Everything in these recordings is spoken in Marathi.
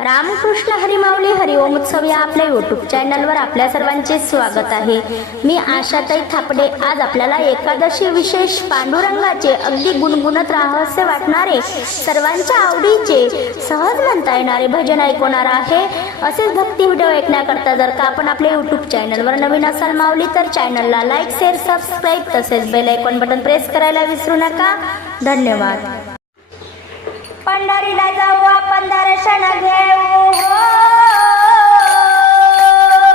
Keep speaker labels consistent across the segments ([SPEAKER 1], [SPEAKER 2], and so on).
[SPEAKER 1] रामकृष्ण हरिमावली हरिओम उत्सव या आपल्या यूट्यूब चॅनलवर आपल्या सर्वांचे स्वागत आहे. मी आशाताई थापडे. आज आपल्याला एकादशी विशेष पांडुरंगाचे अगदी गुणगुणत रहस्य वाटणारे सर्वांच्या आवडीचे सहज म्हणता येणारे भजन ऐकवणार आहे. असेच भक्ती व्हिडिओ ऐकण्याकरता जर का आपण आपल्या यूट्यूब चॅनलवर नवीन असाल मावली तर चॅनलला लाईक शेअर सबस्क्राईब तसेच बेल ऐकॉन बटन प्रेस करायला विसरू नका. धन्यवाद. पंढरीला जाऊ आपण दर्शन घेऊ. हो,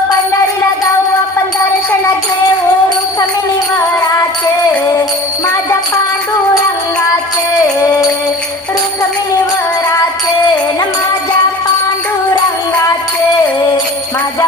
[SPEAKER 1] पंढरीला जाऊ आपण दर्शन घेऊ. रुक्मिणी माझ्या पांडुरंगाचे. रुक्मिणी न माझ्या पांडुरंगाचे. माझ्या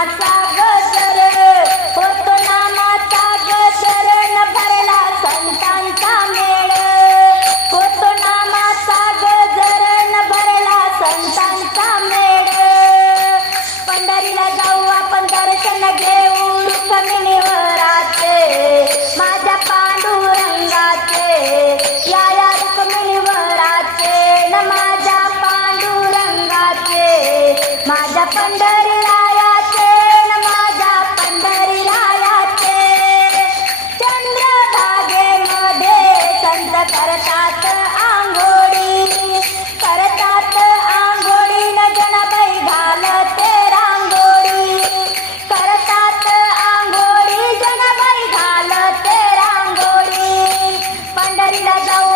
[SPEAKER 1] cidadão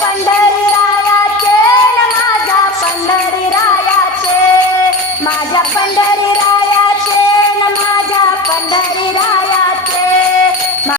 [SPEAKER 1] पंडा